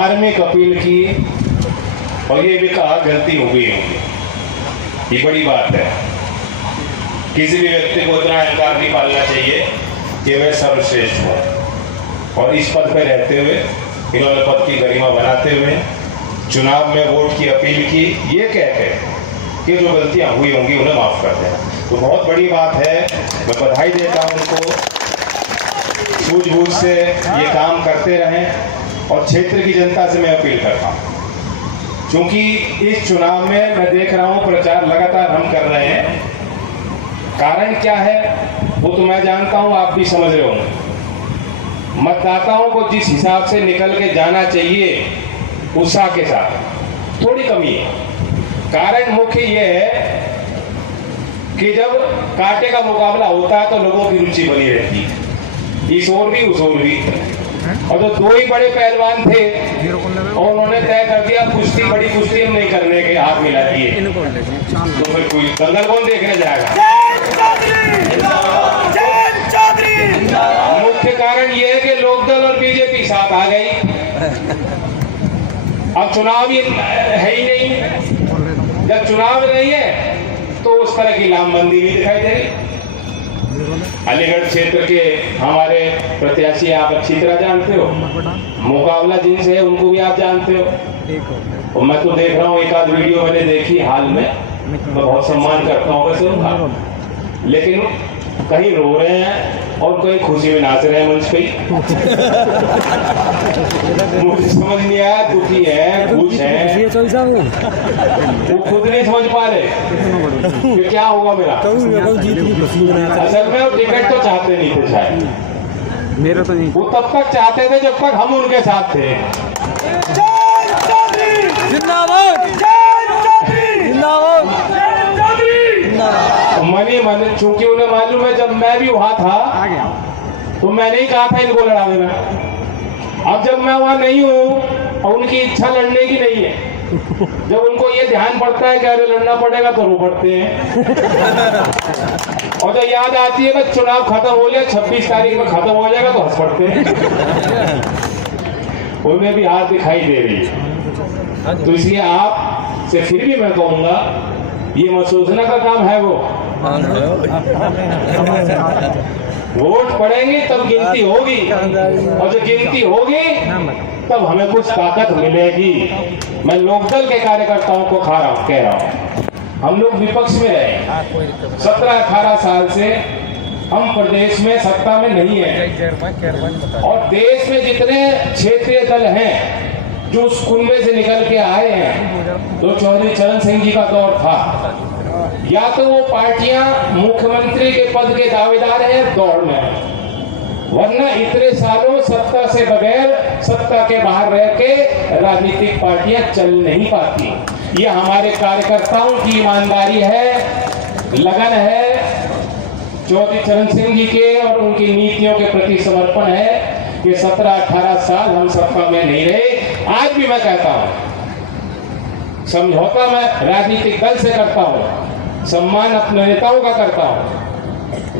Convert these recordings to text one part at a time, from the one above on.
मार्मिक अपील की और ये भी कहा गलती हो गई होगी। ये बड़ी बात है। किसी भी व्यक्ति को इतना अहंकार नहीं पालना चाहिए कि वह सर्वश्रेष्ठ हो। और इस पद पर रहते हुए इन्होंने पद की गरिमा बनाते हुए चुनाव में वोट की अपील की, ये कह के कि जो गलतियां हुई होंगी उन्हें माफ कर देना। तो बहुत बड़ी बात है। मैं बधाई देता हूं उनको। सूझबूझ से ये काम करते रहें और क्षेत्र की जनता से मैं अपील करता हूँ, क्योंकि इस चुनाव में मैं देख रहा हूँ प्रचार लगातार हम कर रहे हैं। कारण क्या है वो तो मैं जानता हूँ, आप भी समझ रहे होंगे। मतदाताओं को जिस हिसाब से निकल के जाना चाहिए उत्साह के साथ थोड़ी कमी है। कारण मुख्य ये है कि जब कांटे का मुकाबला होता है तो लोगों की रुचि बनी रहती है, इस ओर भी उस ओर भी। और तो दो ही बड़े पहलवान थे और उन्होंने तय कर दिया कुश्ती, बड़ी कुश्ती हम नहीं करने के, हाथ मिला दिए। तो फिर कोई दंगल कौन देखने जाएगा? मुख्य कारण ये है कि लोकदल और बीजेपी साथ आ गई। अब चुनाव ये है ही नहीं। जब चुनाव नहीं है तो उस तरह की लामबंदी भी दिखाई दे रही। अलीगढ़ क्षेत्र के हमारे प्रत्याशी आप अच्छी तरह जानते हो, मुकाबला जिनसे है उनको भी आप जानते हो। और मैं तो देख रहा हूँ, एक आध वीडियो मैंने देखी हाल में, मैं बहुत सम्मान करता हूँ वैसे उनका, लेकिन कहीं रो रहे हैं और कहीं खुशी में नाच रहे हैं मंच पे ही। मुझे समझ नहीं आया, दुखी है, खुश है, वो खुद नहीं समझ पा रहे कि क्या होगा मेरा। असल में वो टिकट तो चाहते नहीं थे शायद, मेरा तो नहीं, वो तब तक चाहते थे जब तक हम उनके साथ थे। मनी मन, चूंकि उन्हें मालूम है जब मैं भी वहां था तो मैंने ही कहा था इनको लड़ा देना। अब जब मैं वहां नहीं हूं और उनकी इच्छा लड़ने की नहीं है, जब उनको ये ध्यान पड़ता है कि अरे लड़ना पड़ेगा तो रो पड़ते हैं। और जब याद आती है कि चुनाव खत्म हो गया, 26 तारीख में खत्म हो जाएगा तो हंस पड़ते हैं। उनमें भी हाथ दिखाई दे रही है। तो इसलिए आप से फिर भी मैं कहूंगा, ये मत सोचना का काम है वो। वोट पड़ेंगे तब गिनती होगी, और जब गिनती होगी तब हमें कुछ ताकत मिलेगी। मैं लोकदल के कार्यकर्ताओं को कह रहा हूँ, हम लोग विपक्ष में रहे 17-18 साल से, हम प्रदेश में सत्ता में नहीं है। और देश में जितने क्षेत्रीय दल हैं जो उस कुंबे से निकल के आए हैं, तो चौधरी चरण सिंह जी का दौर था, या तो वो पार्टियां मुख्यमंत्री के पद के दावेदार हैं दौड़ में, वरना इतने सालों सत्ता से बगैर, सत्ता के बाहर रह के राजनीतिक पार्टियां चल नहीं पाती। ये हमारे कार्यकर्ताओं की ईमानदारी है, लगन है, चौधरी चरण सिंह जी के और उनकी नीतियों के प्रति समर्पण है कि 17-18 साल हम सत्ता में नहीं रहे। आज भी मैं कहता हूं, समझौता मैं राजनीतिक दल से करता हूं, सम्मान अपने नेताओं का करता हूं,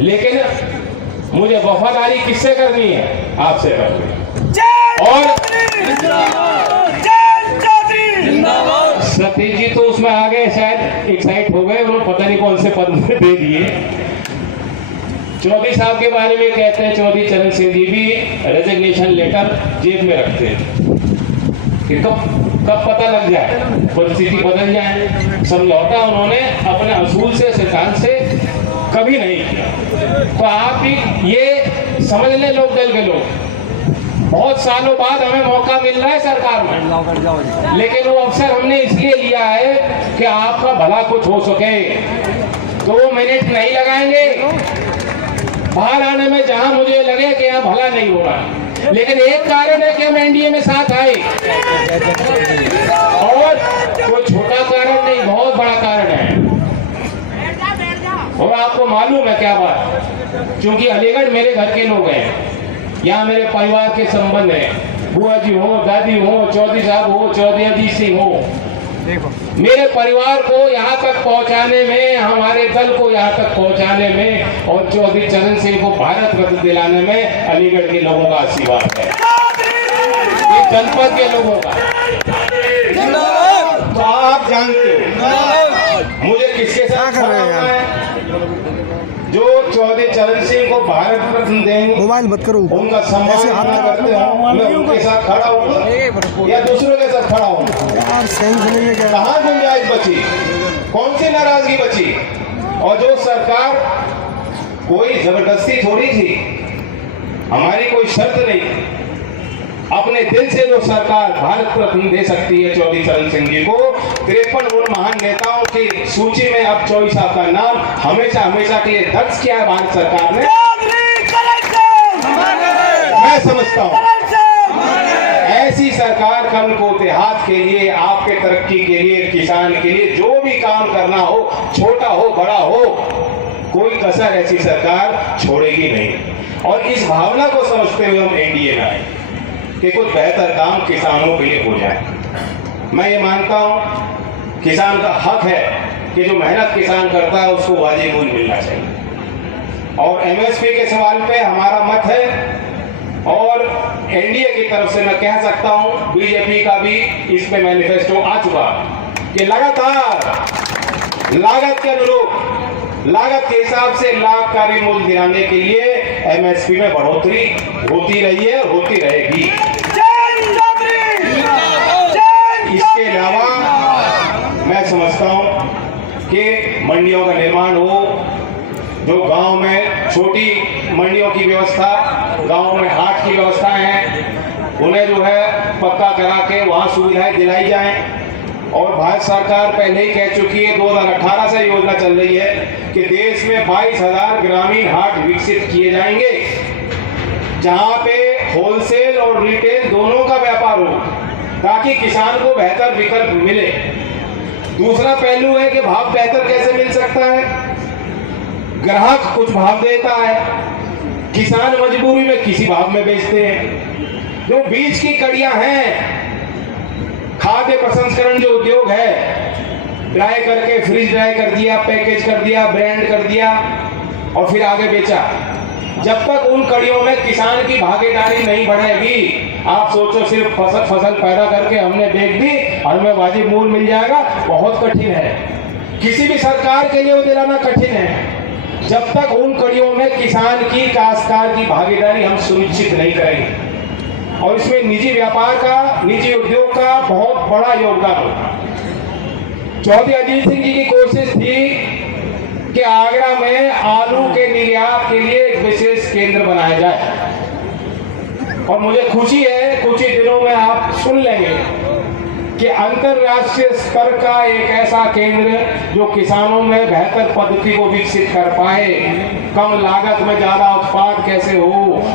लेकिन मुझे वफादारी किससे करनी है? आपसे करनी है। और सतीश जी तो उसमें आ गए, शायद एक्साइट हो गए, उन्होंने पता नहीं कौन से पद में दे दिए। चौधरी साहब के बारे में कहते हैं, चौधरी चरण सिंह जी भी रेजिग्नेशन लेटर जेब में रखते हैं कि कब पता लग जाए, परिस्थिति बदल जाए। समझौता उन्होंने अपने असूल से, सिद्धांत से कभी नहीं किया। तो आप भी ये समझ लें, लोकदल के लोग, बहुत सालों बाद हमें मौका मिल रहा है सरकार में, लेकिन वो अवसर हमने इसलिए लिया है कि आपका भला कुछ हो सके। 2 मिनट नहीं लगाएंगे बाहर आने में जहां मुझे लगे कि यहाँ भला नहीं हो रहा, लेकिन एक कारण है कि हम एनडीए में साथ आए, और कोई छोटा कारण नहीं, बहुत बड़ा कारण है। और आपको मालूम है क्या बात, क्योंकि अलीगढ़ मेरे घर के लोग हैं, यहाँ मेरे परिवार के संबंध हैं, बुआ जी हो, दादी हो, चौधरी साहब हो, चौधरी अजीत सिंह हो, मेरे परिवार को यहाँ तक पहुँचाने में, हमारे दल को यहाँ तक पहुँचाने में और चौधरी चरण सिंह को भारत रत्न दिलाने में अलीगढ़ के लोगों का आशीर्वाद है। जनपद के लोगों का। तो आप जानते हो मुझे किसके साथ खड़ा होना है? जो चौधरी चरण सिंह को भारत रत्न देंगे, मोबाइल मत करो, उनका सम्मान करते हो, मैं उनके साथ खड़ा हूँ या दूसरों के साथ खड़ा हूँ? कहाँ गुंजाइश बची? कौन सी नाराजगी बची? और जो सरकार, कोई जबरदस्ती थोड़ी थी, हमारी कोई शर्त नहीं थी, अपने दिल से जो सरकार भारत रत्न दे सकती है चौधरी चरण सिंह जी को, 53 उन महान नेताओं की सूची में अब 24 साहब का नाम हमेशा हमेशा के लिए दर्ज किया है भारत सरकार ने। मैं समझता हूँ ऐसी सरकार कल को देहात के लिए, आपके तरक्की के लिए, किसान के लिए जो भी काम करना हो, छोटा हो बड़ा हो, कोई कसर ऐसी सरकार छोड़ेगी नहीं। और इस भावना को समझते हुए हम एनडीए में आए कि कुछ बेहतर काम किसानों के लिए हो जाए। मैं ये मानता हूँ किसान का हक है कि जो मेहनत किसान करता है उसको वाजिब मूल्य मिलना चाहिए। और एमएसपी के सवाल पे हमारा मत है, और एनडीए की तरफ से मैं कह सकता हूँ, बीजेपी का भी इसमें मैनिफेस्टो आ चुका कि लगातार लागत के अनुरूप, लागत के हिसाब से लाभकारी मूल्य दिलाने के लिए एमएसपी में बढ़ोतरी होती रही है, होती रहेगी। इसके अलावा मैं समझता हूं कि मंडियों का निर्माण हो, जो गांव में छोटी मंडियों की व्यवस्था, गांव में हाट की व्यवस्थाएं हैं, उन्हें जो है पक्का करा के वहां सुविधाएं दिलाई जाएं। और भारत सरकार पहले ही कह चुकी है, 2018 से योजना चल रही है कि देश में 22,000 ग्रामीण हाट विकसित किए जाएंगे, जहां पे होलसेल और रिटेल दोनों का व्यापार हो, ताकि किसान को बेहतर विकल्प मिले। दूसरा पहलू है कि भाव बेहतर कैसे मिल सकता है? ग्राहक कुछ भाव देता है, किसान मजबूरी में किसी भाव में बेचते हैं। जो बीच की कड़ियां हैं, खाद्य प्रसंस्करण जो उद्योग है, ड्राई करके फ्रीज ड्राई कर दिया, पैकेज कर दिया, ब्रांड कर दिया और फिर आगे बेचा, जब तक उन कड़ियों में किसान की भागीदारी नहीं बढ़ेगी, आप सोचो सिर्फ फसल पैदा करके हमने बेच दी और हमें वाजिब मूल्य मिल जाएगा, बहुत कठिन है। किसी भी सरकार के लिए वो दिलाना कठिन है, जब तक उन कड़ियों में किसान की, काश्तकार की भागीदारी हम सुनिश्चित नहीं करेंगे। और इसमें निजी व्यापार का, निजी उद्योग का बहुत बड़ा योगदान होगा। चौधरी अजीत सिंह जी की कोशिश थी कि आगरा में आलू के निर्यात के लिए एक विशेष केंद्र बनाया जाए, और मुझे खुशी है कुछ ही दिनों में आप सुन लेंगे कि अंतरराष्ट्रीय स्तर का एक ऐसा केंद्र जो किसानों में बेहतर पद्धति को विकसित कर पाए, कम लागत में ज्यादा उत्पाद कैसे हो,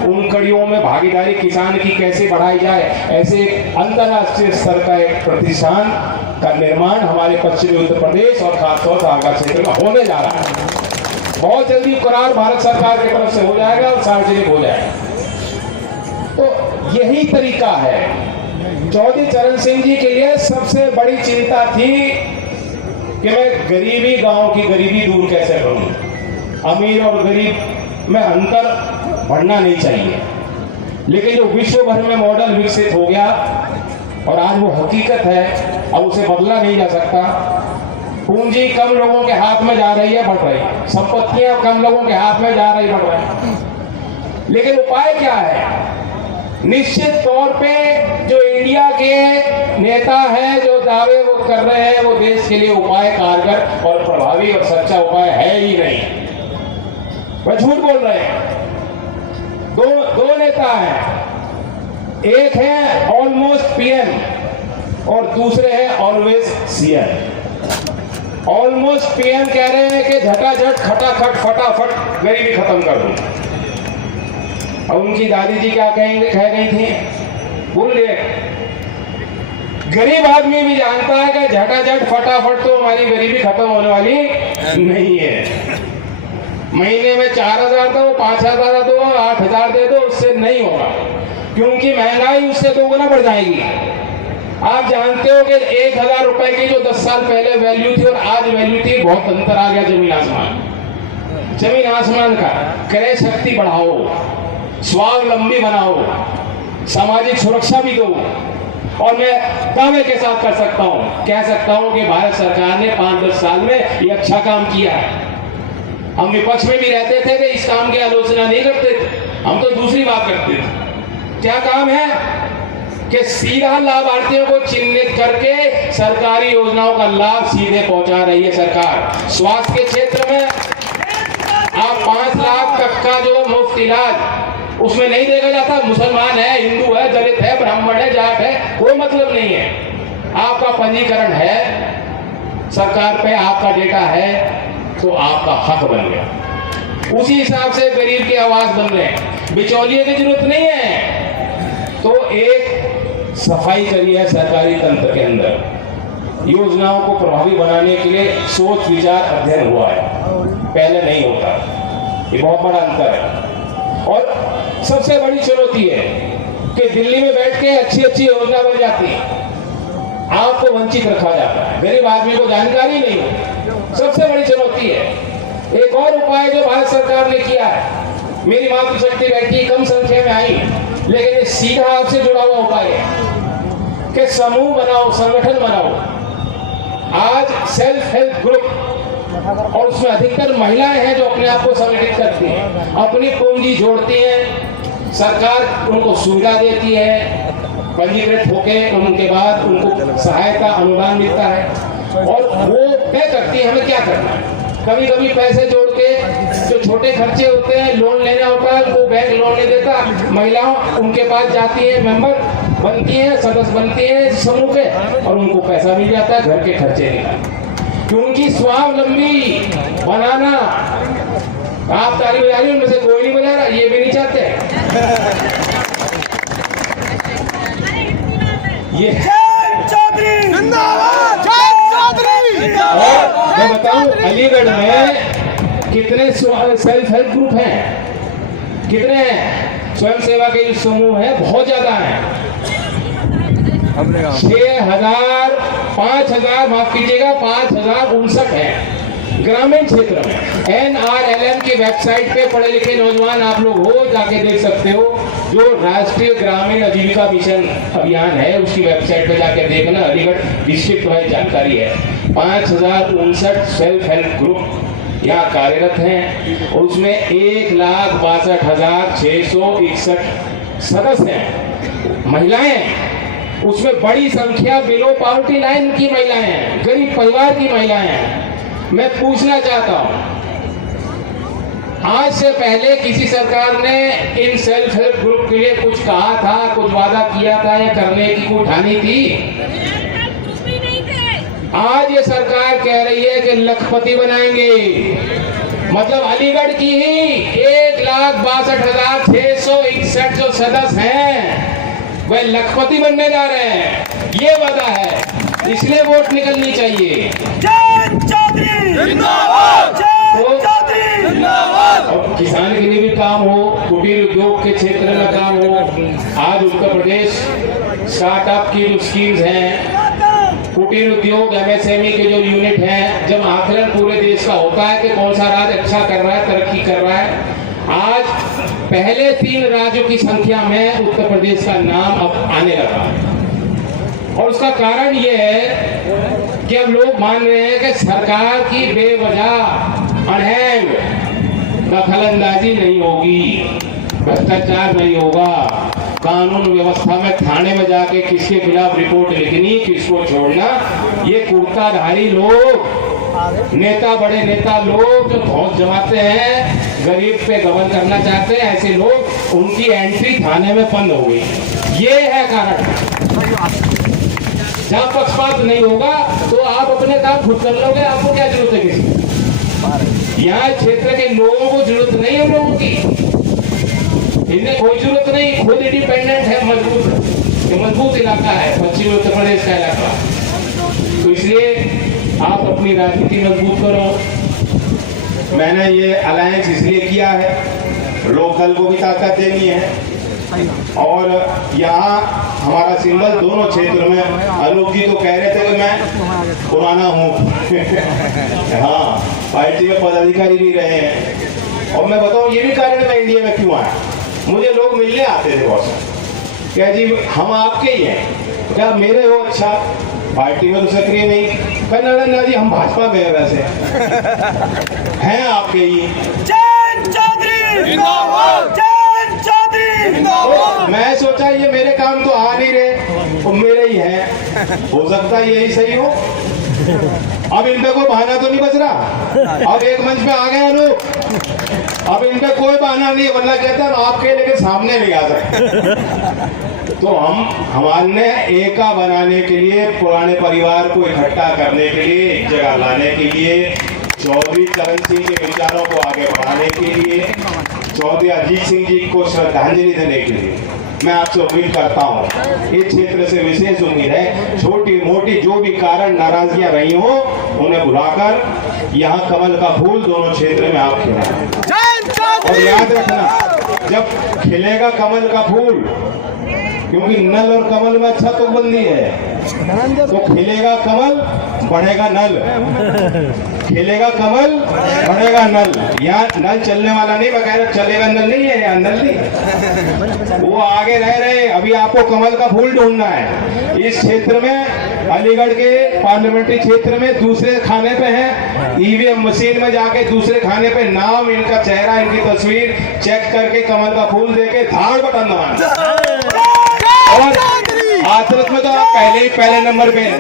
उन कड़ियों में भागीदारी किसान की कैसे बढ़ाई जाए, ऐसे अंतरराष्ट्रीय स्तर का एक प्रतिष्ठान का निर्माण हमारे पश्चिमी उत्तर प्रदेश और खासतौर से आगरा क्षेत्र में होने जा रहा है। बहुत जल्दी करार भारत सरकार की तरफ से हो जाएगा और सार्वजनिक हो जाएगा। तो यही तरीका है। चौधरी चरण सिंह जी के लिए सबसे बड़ी चिंता थी कि मैं गरीबी, गांव की गरीबी दूर कैसे करूं। अमीर और गरीब में अंतर बढ़ना नहीं चाहिए, लेकिन जो विश्व भर में मॉडल विकसित हो गया और आज वो हकीकत है, अब उसे बदला नहीं जा सकता। पूंजी कम लोगों के हाथ में जा रही है, बढ़ रही, संपत्तियां कम लोगों के हाथ में जा रही, बढ़ रही। लेकिन उपाय क्या है? निश्चित तौर पे जो इंडिया के नेता हैं, जो दावे वो कर रहे हैं, वो देश के लिए उपाय कारगर और प्रभावी और सच्चा उपाय है ही नहीं। वह झूठ बोल रहे हैं। दो नेता हैं, एक है ऑलमोस्ट पीएम और दूसरे हैं ऑलवेज सीएम। ऑलमोस्ट पीएम कह रहे हैं कि झटाझट खटाखट फटाफट गरीबी खत्म कर दूं। और उनकी दादी जी क्या कह गई थी? भूल गए। गरीब आदमी भी जानता है कि झटाझट फटाफट तो हमारी गरीबी खत्म होने वाली नहीं है। महीने में 4,000 दो, 5,000 दो, 8,000 दे दो, उससे नहीं होगा, क्योंकि महंगाई उससे दोगुना बढ़ जाएगी। आप जानते हो कि 1,000 रुपए की जो 10 साल पहले वैल्यू थी और आज वैल्यू थी, बहुत अंतर आ गया, जमीन आसमान। जमीन आसमान का। क्रय शक्ति बढ़ाओ, स्वावलंबी बनाओ, सामाजिक सुरक्षा भी दो, और मैं दावे के साथ कह सकता हूं कि भारत सरकार ने 5-10 साल में ये अच्छा काम किया है। हम विपक्ष में भी रहते थे कि इस काम की आलोचना नहीं करते थे, हम तो दूसरी बात करते थे। क्या काम है कि सीधा लाभार्थियों को चिन्हित करके सरकारी योजनाओं का लाभ सीधे पहुंचा रही है सरकार। स्वास्थ्य के क्षेत्र में आप 5 लाख तक का जो मुफ्त इलाज, उसमें नहीं देखा जाता मुसलमान है, हिंदू है, दलित है, ब्राह्मण है, जाट है, कोई मतलब नहीं है। आपका पंजीकरण है सरकार पे, आपका डेटा है, तो आपका हक बन गया। उसी हिसाब से गरीब की आवाज बन रहे हैं, बिचौलिए की जरूरत नहीं है। तो एक सफाई करिए सरकारी तंत्र के अंदर, योजनाओं को प्रभावी बनाने के लिए सोच विचार अध्ययन हुआ है, पहले नहीं होता। ये बहुत बड़ा अंतर है। और सबसे बड़ी चुनौती है कि दिल्ली में बैठ के अच्छी योजना बन जाती है, आपको वंचित रखा जाता है, गरीब आदमी को जानकारी नहीं हो। सबसे बड़ी चुनौती है। एक और उपाय जो भारत सरकार ने किया है, मेरी मातृशक्ति बैठी कम संख्या में आई, लेकिन ये सीधा आपसे जुड़ा हुआ उपाय है कि समूह बनाओ, संगठन बनाओ। आज सेल्फ हेल्प ग्रुप, और उसमें अधिकतर महिलाएं हैं जो अपने आप को संगठित करती हैं, अपनी पूंजी जोड़ती हैं, सरकार उनको सुविधा देती है, पंजीकृत होके उनके बाद उनको सहायता अनुदान मिलता है, और वो तय करती है हमें क्या करना है। कभी कभी पैसे जोड़ के जो छोटे खर्चे होते हैं, लोन लेना होता है, वो बैंक लोन नहीं देता, महिलाओं उनके पास जाती है, मेंबर बनती हैं, सदस्य बनती हैं समूह के, और उनको पैसा मिल जाता है घर के खर्चे निकाल। कि उनकी स्वावलंबी बनाना, आप ताली बजा रही, उनमें से कोई नहीं बजा रहा, ये भी नहीं चाहते। ये और मैं बताऊं अलीगढ़ में कितने सेल्फ हेल्प ग्रुप हैं, कितने हैं स्वयं सेवा के जो समूह है, बहुत ज्यादा है। 6,000 5,000 माफ कीजिएगा 5,059 है ग्रामीण क्षेत्र में। NRLM की वेबसाइट पे पढ़े लिखे नौजवान आप लोग हो, जाके देख सकते हो। जो राष्ट्रीय ग्रामीण आजीविका मिशन अभियान है, उसकी वेबसाइट पे जाके देखना, अलीगढ़ डिस्ट्रिक्ट वाइज जानकारी है। 5,059 सेल्फ हेल्प ग्रुप यहाँ कार्यरत हैं, और उसमें 1,62,661 सदस्य हैं, महिलाएं। उसमें बड़ी संख्या बिलो पॉवर्टी लाइन की महिलाएं हैं, गरीब परिवार की महिलाएं हैं। मैं पूछना चाहता हूं, आज से पहले किसी सरकार ने इन सेल्फ हेल्प ग्रुप के लिए कुछ कहा था, कुछ वादा किया था, या करने की कोई ठानी थी? आज ये सरकार कह रही है कि लखपति बनाएंगे। मतलब अलीगढ़ की ही 1,62,661 जो सदस्य हैं, वह लखपति बनने जा रहे हैं, ये वादा है। इसलिए वोट निकलनी चाहिए। और किसान के लिए भी काम हो, कुटीर उद्योग के क्षेत्र में काम हो। आज उत्तर प्रदेश स्टार्टअप की जो स्कीम्स हैं, कुटीर उद्योग MSME के जो यूनिट हैं, जब आकलन पूरे देश का होता है कि कौन सा राज्य अच्छा कर रहा है, तरक्की कर रहा है, आज पहले 3 राज्यों की संख्या में उत्तर प्रदेश का नाम अब आने लगा है। और उसका कारण ये है कि अब लोग मान रहे हैं कि सरकार की बेवजह अनहेंग दखलंदाजी नहीं होगी, भ्रष्टाचार नहीं होगा, कानून व्यवस्था में थाने में जाके किसके खिलाफ रिपोर्ट लिखनी, किसको छोड़ना, ये कुर्ताधारी लोग, नेता, बड़े नेता लोग जो भौंस जमाते हैं, गरीब पे गबन करना चाहते हैं, ऐसे लोग, उनकी एंट्री थाने में बंद हो गई। ये है कारण। जहाँ पक्षपात नहीं होगा तो आप अपने काम खुद कर लोगे, आपको क्या जरूरत है किसी? यहाँ क्षेत्र के लोगों को जरूरत नहीं है, लोगों की इन्हें कोई जरूरत नहीं, खुद इंडिपेंडेंट है, मजबूत इलाका है पश्चिमी उत्तर प्रदेश का इलाका। तो इसलिए आप अपनी राजनीति मजबूत करो। मैंने ये अलायंस इसलिए किया है, लोकदल को भी ताकत देनी है, और यहाँ हमारा सिंबल दोनों क्षेत्र में, अनूप जी तो कह रहे थे कि मैं पुराना हूँ हाँ, पार्टी में पदाधिकारी भी रहे हैं। और मैं बताऊँ ये भी कारण मैं इंडिया में क्यों आया। मुझे लोग मिलने आते थे बहुत, क्या जी हम आपके ही हैं, क्या मेरे हो अच्छा, पार्टी में तो सक्रिय नहीं। कन्नड़ा जी हम भाजपा में हैं, वैसे हैं आपके ही। मैं सोचा ये मेरे काम तो आ नहीं रहे, वो मेरे ही हैं, हो सकता है यही सही हो। अब इन पे कोई बहाना तो नहीं बच रहा। अब एक मंच पे आ गए अनूप, अब इन पे कोई बहाना नहीं है, वरना कहते हैं हम आपके लेके सामने नहीं आ सकते। तो हमने एका बनाने के लिए, पुराने परिवार को इकट्ठा करने के लिए, एक जगह लाने के लिए, चौधरी चरण सिंह के विचारों को आगे बढ़ाने के लिए, चौधरी अजीत सिंह जी को श्रद्धांजलि देने के लिए मैं आपसे उम्मीद करता हूँ, इस क्षेत्र से विशेष उम्मीद है, छोटी मोटी जो भी कारण नाराजगियां रही हो उन्हें भुलाकर यहाँ कमल का फूल दोनों क्षेत्र में आप खिलाएं। और याद रखना, जब खिलेगा कमल का फूल, क्योंकि नल और कमल में अच्छा तो बंदी है, तो खिलेगा कमल बढ़ेगा नल, खिलेगा कमल बढ़ेगा नल। यहाँ नल चलने वाला नहीं, बकायदा चलेगा नल नहीं है, यहाँ नल नहीं, वो आगे रह रहे। अभी आपको कमल का फूल ढूंढना है। इस क्षेत्र में, अलीगढ़ के पार्लियामेंट्री क्षेत्र में दूसरे खाने पे है, ईवीएम मशीन में जाके दूसरे खाने पे नाम, इनका चेहरा, इनकी तस्वीर चेक करके कमल का फूल देके धाड़ बटन दबाना। और हाथरस में तो आप पहले नंबर पे हैं,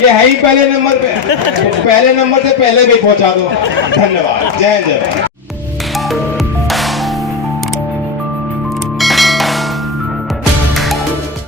ये है ही पहले नंबर पे, तो पहले नंबर से पहले भी पहुंचा दो। धन्यवाद। जय जय।